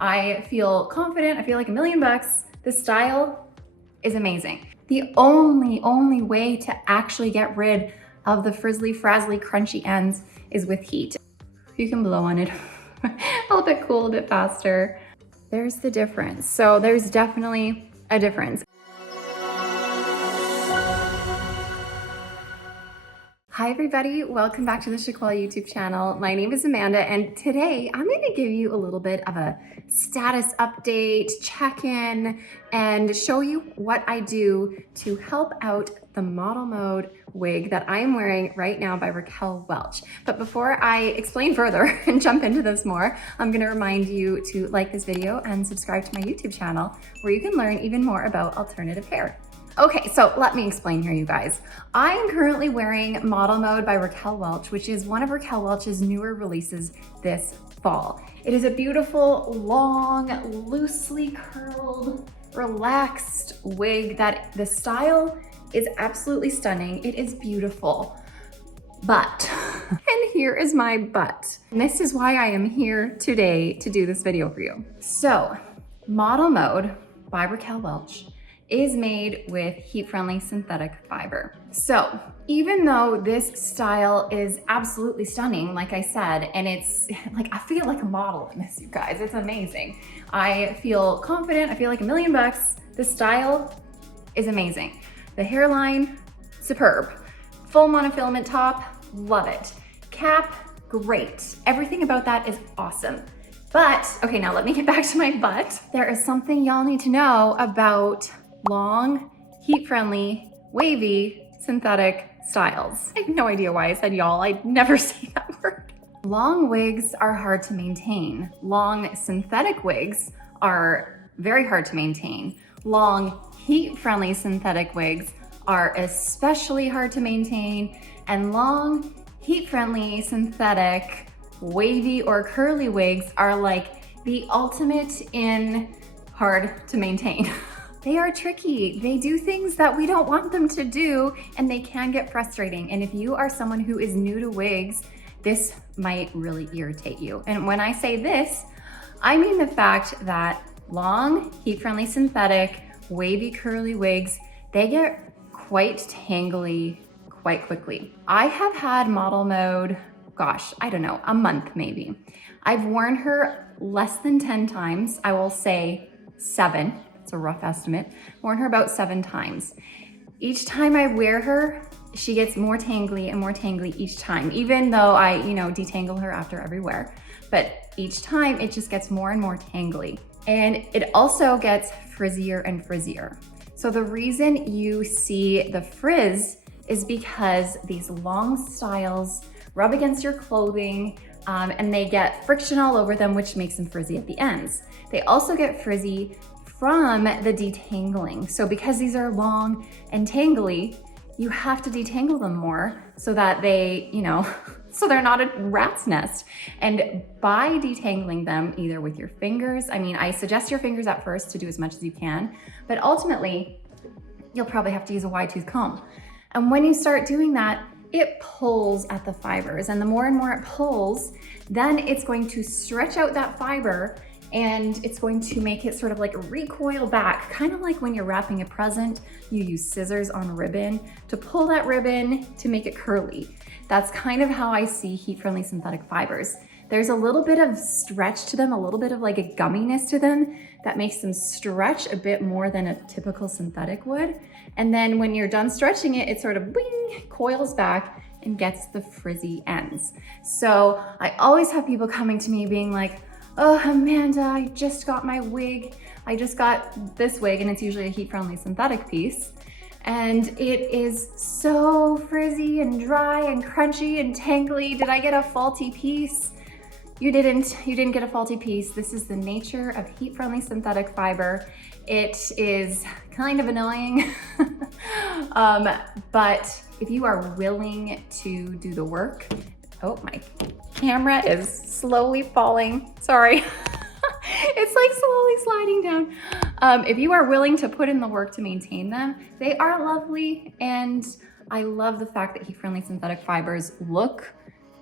I feel confident. I feel like $1,000,000. The style is amazing. The only way to actually get rid of the frizzly, frazzly, crunchy ends is with heat. You can blow on it a little bit cool, a bit faster. There's the difference. So there's definitely a difference. Hi everybody, welcome back to the Chiquel YouTube channel. My name is Amanda and today I'm going to give you a little bit of a status update, check-in, and show you what I do to help out the model mode wig that I am wearing right now by Raquel Welch. But before I explain further and jump into this more, I'm going to remind you to like this video and subscribe to my YouTube channel where you can learn even more about alternative hair. Okay, so let me explain here, you guys. I am currently wearing Model Mode by Raquel Welch, which is one of Raquel Welch's newer releases this fall. It is a beautiful, long, loosely curled, relaxed wig that the style is absolutely stunning. It is beautiful, but, and here is my but. And this is why I am here today to do this video for you. So, Model Mode by Raquel Welch is made with heat-friendly synthetic fiber. So even though this style is absolutely stunning, like I said, and it's like, I feel like a model in this, you guys, it's amazing. I feel confident, I feel like $1,000,000. The style is amazing. The hairline, superb. Full monofilament top, love it. Cap, great. Everything about that is awesome. But, okay, now let me get back to my but. There is something y'all need to know about long, heat-friendly, wavy, synthetic styles. I have no idea why I said y'all. I'd never say that word. Long wigs are hard to maintain. Long synthetic wigs are very hard to maintain. Long, heat-friendly synthetic wigs are especially hard to maintain. And long, heat-friendly synthetic, wavy or curly wigs are like the ultimate in hard to maintain. They are tricky. They do things that we don't want them to do, and they can get frustrating. And if you are someone who is new to wigs, this might really irritate you. And when I say this, I mean the fact that long, heat-friendly synthetic, wavy, curly wigs, they get quite tangly quite quickly. I have had Model Mode, gosh, I don't know, a month maybe. I've worn her less than 10 times. I will say 7. It's a rough estimate. Worn her about 7 times. Each time I wear her, she gets more tangly and more tangly each time, even though I, detangle her after every wear. But each time it just gets more and more tangly. And it also gets frizzier and frizzier. So the reason you see the frizz is because these long styles rub against your clothing and they get friction all over them, which makes them frizzy at the ends. They also get frizzy from the detangling. So because these are long and tangly, you have to detangle them more so that they, so they're not a rat's nest. And by detangling them either with your fingers, I suggest your fingers at first to do as much as you can, but ultimately you'll probably have to use a wide tooth comb. And when you start doing that, it pulls at the fibers, and the more and more it pulls, then it's going to stretch out that fiber and it's going to make it sort of like recoil back, kind of like when you're wrapping a present, you use scissors on ribbon to pull that ribbon to make it curly. That's kind of how I see heat-friendly synthetic fibers. There's a little bit of stretch to them, a little bit of like a gumminess to them that makes them stretch a bit more than a typical synthetic would. And then when you're done stretching it, it sort of bing, coils back and gets the frizzy ends. So I always have people coming to me being like, oh, Amanda, I just got my wig. I just got this wig, and it's usually a heat-friendly synthetic piece. And it is so frizzy and dry and crunchy and tangly. Did I get a faulty piece? You didn't get a faulty piece. This is the nature of heat-friendly synthetic fiber. It is kind of annoying, but if you are willing to do the work, oh, my camera is slowly falling. Sorry. It's like slowly sliding down. If you are willing to put in the work to maintain them, they are lovely. And I love the fact that heat-friendly synthetic fibers look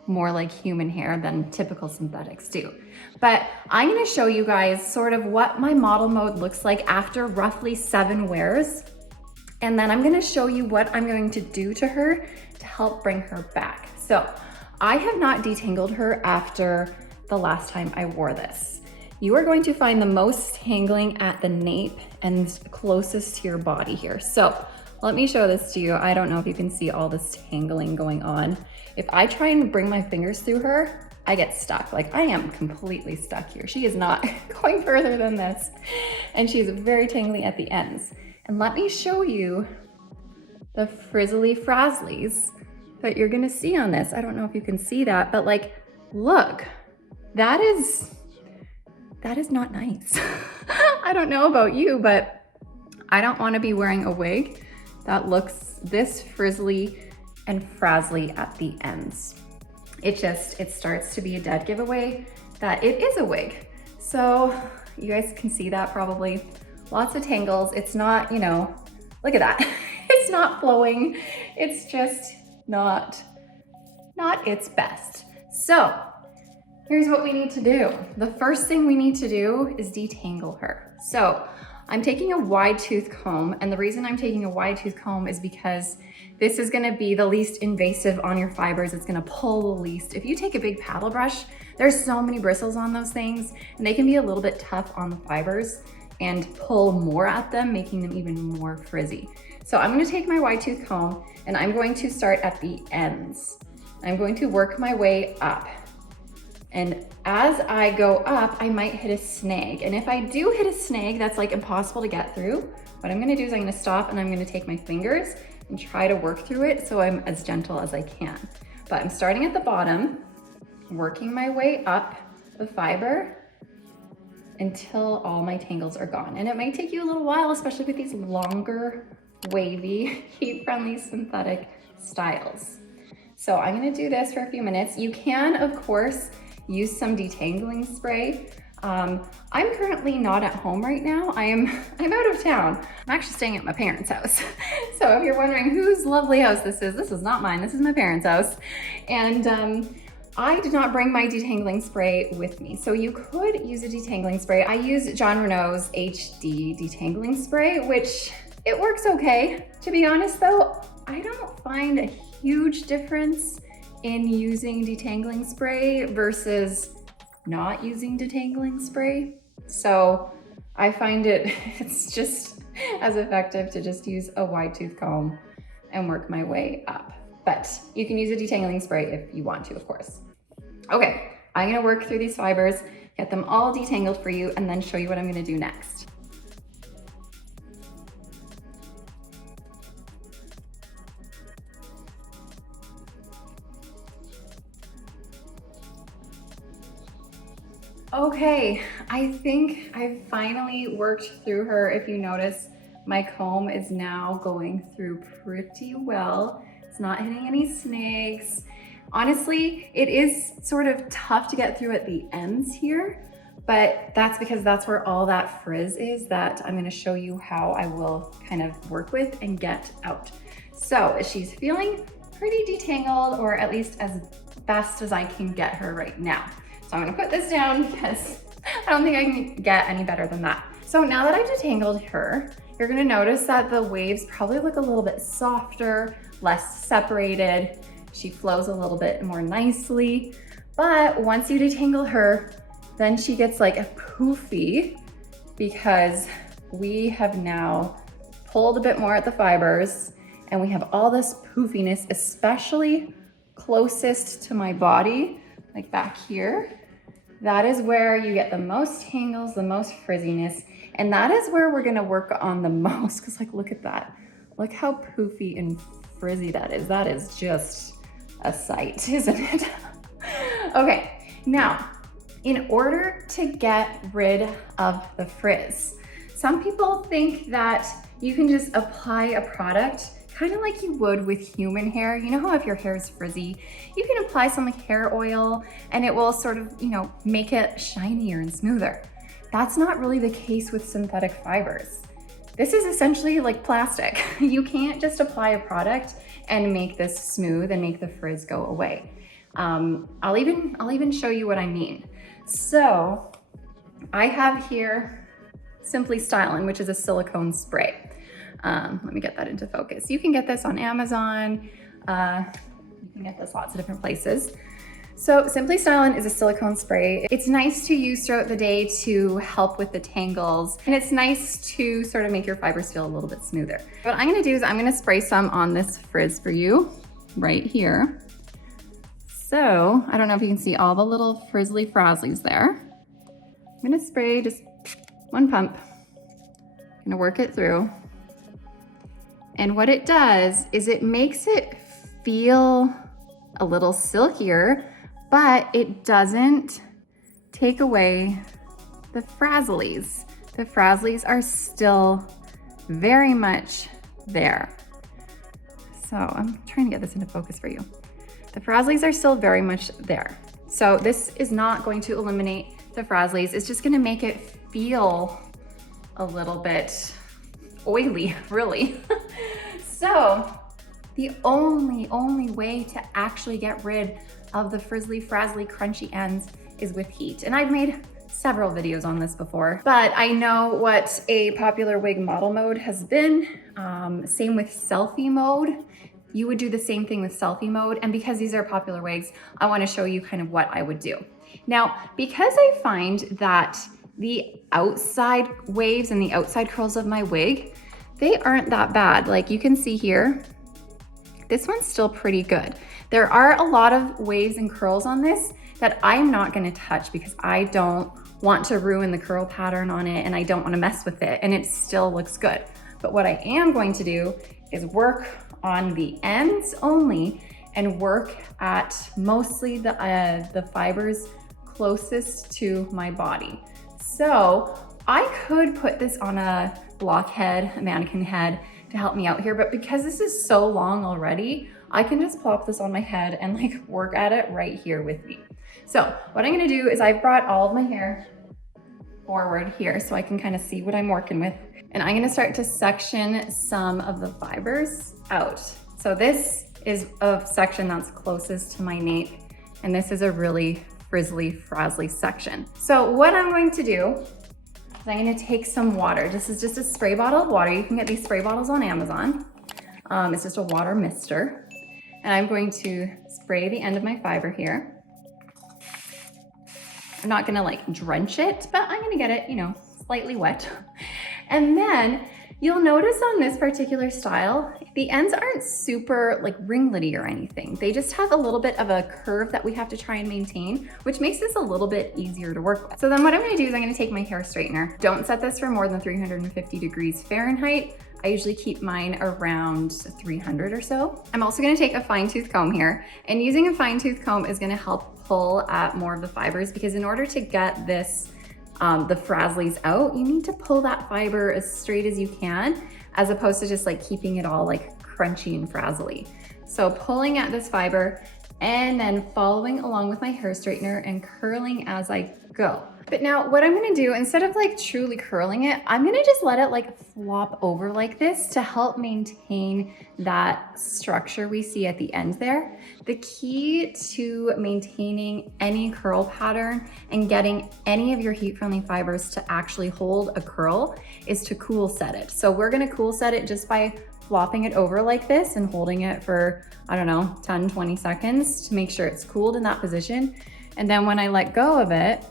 more like human hair than typical synthetics do. But I'm gonna show you guys sort of what my model mode looks like after roughly 7 wears. And then I'm gonna show you what I'm going to do to her to help bring her back. So I have not detangled her after the last time I wore this. You are going to find the most tangling at the nape and closest to your body here. So let me show this to you. I don't know if you can see all this tangling going on. If I try and bring my fingers through her, I get stuck. Like, I am completely stuck here. She is not going further than this. And she's very tangly at the ends. And let me show you the frizzly frazzlies that you're gonna see on this. I don't know if you can see that, but like, look, that is not nice. I don't know about you, but I don't wanna be wearing a wig that looks this frizzly and frazzly at the ends. It starts to be a dead giveaway that it is a wig. So you guys can see that probably. Lots of tangles. It's not, you know, look at that. It's not flowing. It's just not its best. So here's what we need to do. The first thing we need to do is detangle her. So I'm taking a wide tooth comb, and the reason I'm taking a wide tooth comb is because this is gonna be the least invasive on your fibers. It's gonna pull the least. If you take a big paddle brush, there's so many bristles on those things, and they can be a little bit tough on the fibers and pull more at them, making them even more frizzy. So I'm gonna take my wide tooth comb and I'm going to start at the ends. I'm going to work my way up. And as I go up, I might hit a snag. And if I do hit a snag that's like impossible to get through, what I'm gonna do is I'm gonna stop and I'm gonna take my fingers and try to work through it so I'm as gentle as I can. But I'm starting at the bottom, working my way up the fiber until all my tangles are gone. And it might take you a little while, especially with these longer, wavy, heat-friendly synthetic styles. So I'm gonna do this for a few minutes. You can, of course, use some detangling spray. I'm currently not at home right now. I'm out of town. I'm actually staying at my parents' house. So if you're wondering whose lovely house this is not mine, this is my parents' house. And I did not bring my detangling spray with me. So you could use a detangling spray. I use John Renault's HD detangling spray, which it works okay. To be honest though, I don't find a huge difference in using detangling spray versus not using detangling spray. So I find it's just as effective to just use a wide tooth comb and work my way up. But you can use a detangling spray if you want to, of course. Okay, I'm gonna work through these fibers, get them all detangled for you, and then show you what I'm gonna do next. Okay, I think I've finally worked through her. If you notice, my comb is now going through pretty well. It's not hitting any snags. Honestly, it is sort of tough to get through at the ends here, but that's because that's where all that frizz is that I'm gonna show you how I will kind of work with and get out. So she's feeling pretty detangled, or at least as best as I can get her right now. So I'm gonna put this down because I don't think I can get any better than that. So now that I've detangled her, you're gonna notice that the waves probably look a little bit softer, less separated. She flows a little bit more nicely. But once you detangle her, then she gets like a poofy because we have now pulled a bit more at the fibers and we have all this poofiness, especially closest to my body, like back here. That is where you get the most tangles, the most frizziness, and that is where we're gonna work on the most, because like, look at that. Look how poofy and frizzy that is. That is just a sight, isn't it? Okay, now, in order to get rid of the frizz, some people think that you can just apply a product kind of like you would with human hair. You know how if your hair is frizzy, you can apply some like hair oil and it will sort of, you know, make it shinier and smoother. That's not really the case with synthetic fibers. This is essentially like plastic. You can't just apply a product and make this smooth and make the frizz go away. I'll even show you what I mean. So I have here Simply Stylin', which is a silicone spray. Let me get that into focus. You can get this on Amazon. You can get this lots of different places. So Simply Stylin' is a silicone spray. It's nice to use throughout the day to help with the tangles, and it's nice to sort of make your fibers feel a little bit smoother. What I'm gonna do is I'm gonna spray some on this frizz for you right here. So I don't know if you can see all the little frizzly frazzlies there. I'm gonna spray just one pump. I'm gonna work it through. And what it does is it makes it feel a little silkier, but it doesn't take away the frazzlies. The frazzlies are still very much there. So I'm trying to get this into focus for you. The frazzlies are still very much there. So this is not going to eliminate the frazzlies. It's just gonna make it feel a little bit oily, really. So the only way to actually get rid of the frizzly, frazzly, crunchy ends is with heat. And I've made several videos on this before, but I know what a popular wig model mode has been. Same with selfie mode. You would do the same thing with selfie mode. And because these are popular wigs, I wanna show you kind of what I would do. Now, because I find that the outside waves and the outside curls of my wig, they aren't that bad. Like you can see here, this one's still pretty good. There are a lot of waves and curls on this that I'm not gonna touch because I don't want to ruin the curl pattern on it and I don't wanna mess with it, and it still looks good. But what I am going to do is work on the ends only and work at mostly the fibers closest to my body. So I could put this on a block head, a mannequin head to help me out here, but because this is so long already, I can just plop this on my head and like work at it right here with me. So what I'm gonna do is I've brought all of my hair forward here so I can kind of see what I'm working with. And I'm gonna start to section some of the fibers out. So this is a section that's closest to my nape, and this is a really frizzly, frazzly section. So what I'm going to do is I'm gonna take some water. This is just a spray bottle of water. You can get these spray bottles on Amazon. It's just a water mister. And I'm going to spray the end of my fiber here. I'm not gonna like drench it, but I'm gonna get it, you know, slightly wet. And then you'll notice on this particular style, the ends aren't super like ringlety or anything. They just have a little bit of a curve that we have to try and maintain, which makes this a little bit easier to work with. So then what I'm gonna do is I'm gonna take my hair straightener. Don't set this for more than 350 degrees Fahrenheit. I usually keep mine around 300 or so. I'm also gonna take a fine tooth comb here, and using a fine tooth comb is gonna help pull at more of the fibers, because in order to get this, the frazzlies out, you need to pull that fiber as straight as you can, as opposed to just like keeping it all like crunchy and frazzly. So pulling at this fiber and then following along with my hair straightener and curling as I go. But now what I'm gonna do, instead of like truly curling it, I'm gonna just let it like flop over like this to help maintain that structure we see at the end there. The key to maintaining any curl pattern and getting any of your heat-friendly fibers to actually hold a curl is to cool set it. So we're gonna cool set it just by flopping it over like this and holding it for, I don't know, 10, 20 seconds to make sure it's cooled in that position. And then when I let go of it,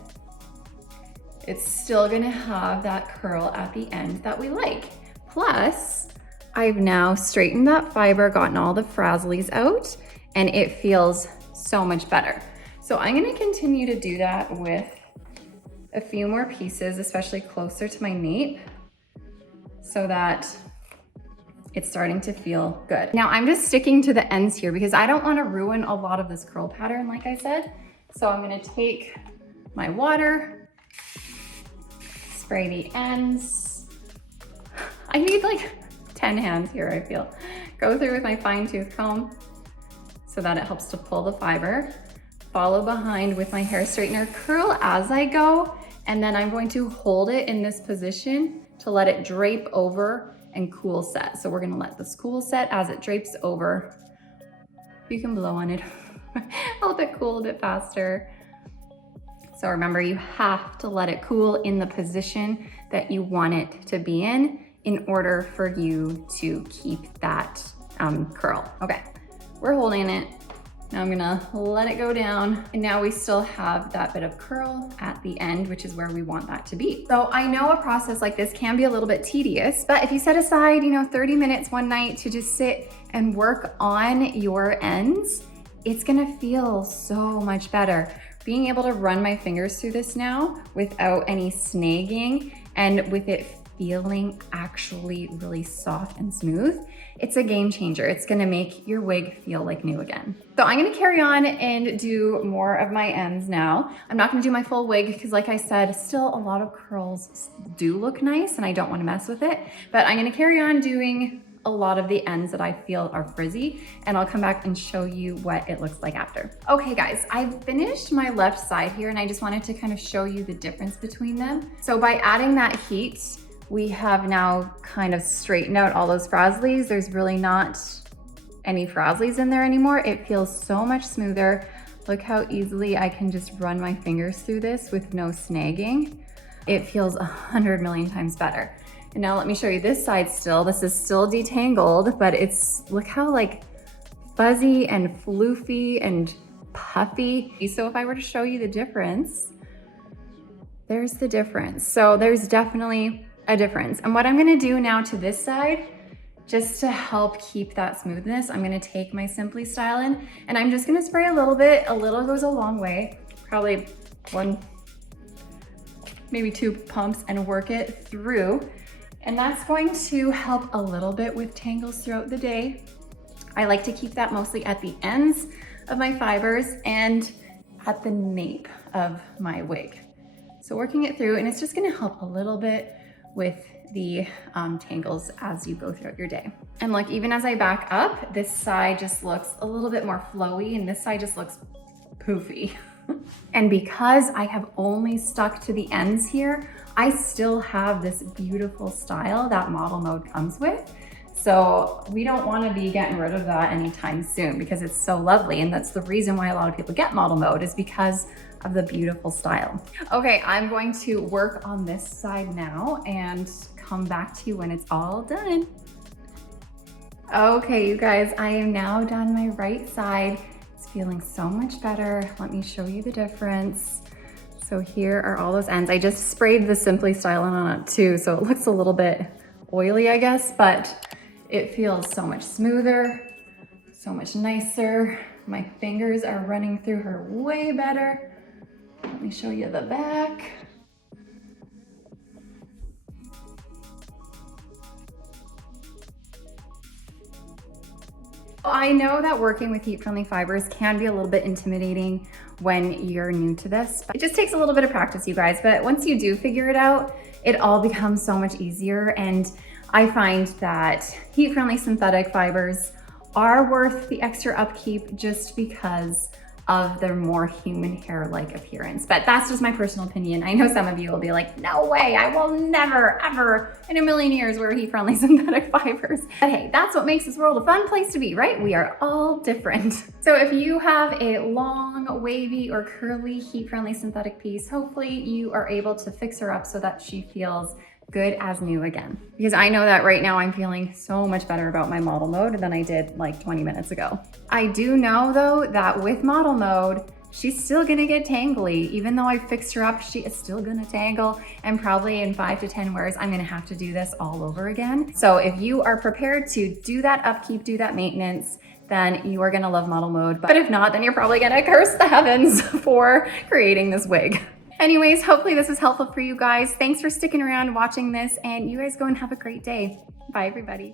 it's still gonna have that curl at the end that we like. Plus, I've now straightened that fiber, gotten all the frazzlies out, and it feels so much better. So I'm gonna continue to do that with a few more pieces, especially closer to my nape, so that it's starting to feel good. Now I'm just sticking to the ends here because I don't wanna ruin a lot of this curl pattern, like I said. So I'm gonna take my water, spray the ends. I need like 10 hands here, I feel. Go through with my fine tooth comb so that it helps to pull the fiber. Follow behind with my hair straightener, curl as I go, and then I'm going to hold it in this position to let it drape over and cool set. So we're gonna let this cool set as it drapes over. You can blow on it. help it cool a bit faster. So remember, you have to let it cool in the position that you want it to be in order for you to keep that curl. Okay, we're holding it. Now I'm gonna let it go down. And now we still have that bit of curl at the end, which is where we want that to be. So I know a process like this can be a little bit tedious, but if you set aside, 30 minutes one night to just sit and work on your ends, it's gonna feel so much better. Being able to run my fingers through this now without any snagging and with it feeling actually really soft and smooth, it's a game changer. It's gonna make your wig feel like new again. So I'm gonna carry on and do more of my ends now. I'm not gonna do my full wig because like I said, still a lot of curls do look nice and I don't wanna mess with it, but I'm gonna carry on doing a lot of the ends that I feel are frizzy, and I'll come back and show you what it looks like after. Okay guys, I've finished my left side here and I just wanted to kind of show you the difference between them. So by adding that heat, we have now kind of straightened out all those frazzlies. There's really not any frazzlies in there anymore. It feels so much smoother. Look how easily I can just run my fingers through this with no snagging. It feels 100 million times better. And now let me show you this side still. This is still detangled, but look how like fuzzy and floofy and puffy. So if I were to show you the difference, there's the difference. So there's definitely a difference. And what I'm gonna do now to this side, just to help keep that smoothness, I'm gonna take my Simply Style in and I'm just gonna spray a little bit. A little goes a long way, probably one, maybe 2 pumps, and work it through. And that's going to help a little bit with tangles throughout the day. I like to keep that mostly at the ends of my fibers and at the nape of my wig. So working it through, and it's just gonna help a little bit with the tangles as you go throughout your day. And look, even as I back up, this side just looks a little bit more flowy and this side just looks poofy. And because I have only stuck to the ends here, I still have this beautiful style that model mode comes with. So we don't want to be getting rid of that anytime soon because it's so lovely. And that's the reason why a lot of people get model mode, is because of the beautiful style. Okay, I'm going to work on this side now and come back to you when it's all done. Okay, you guys, I am now done my right side. It's feeling so much better. Let me show you the difference. So here are all those ends. I just sprayed the Simply Style on it too, so it looks a little bit oily, I guess, but it feels so much smoother, so much nicer. My fingers are running through her way better. Let me show you the back. I know that working with heat-friendly fibers can be a little bit intimidating when you're new to this. It just takes a little bit of practice, you guys, but once you do figure it out, it all becomes so much easier. And I find that heat-friendly synthetic fibers are worth the extra upkeep just because of their more human hair-like appearance. But that's just my personal opinion. I know some of you will be like, no way, I will never, ever in a million years wear heat-friendly synthetic fibers. But hey, that's what makes this world a fun place to be, right? We are all different. So if you have a long, wavy, or curly heat-friendly synthetic piece, hopefully you are able to fix her up so that she feels good as new again. Because I know that right now I'm feeling so much better about my model mode than I did like 20 minutes ago. I do know though that with model mode, she's still gonna get tangly. Even though I fixed her up, she is still gonna tangle, and probably in 5 to 10 wears, I'm gonna have to do this all over again. So if you are prepared to do that upkeep, do that maintenance, then you are gonna love model mode. But if not, then you're probably gonna curse the heavens for creating this wig. Anyways, hopefully this was helpful for you guys. Thanks for sticking around watching this, and you guys go and have a great day. Bye everybody.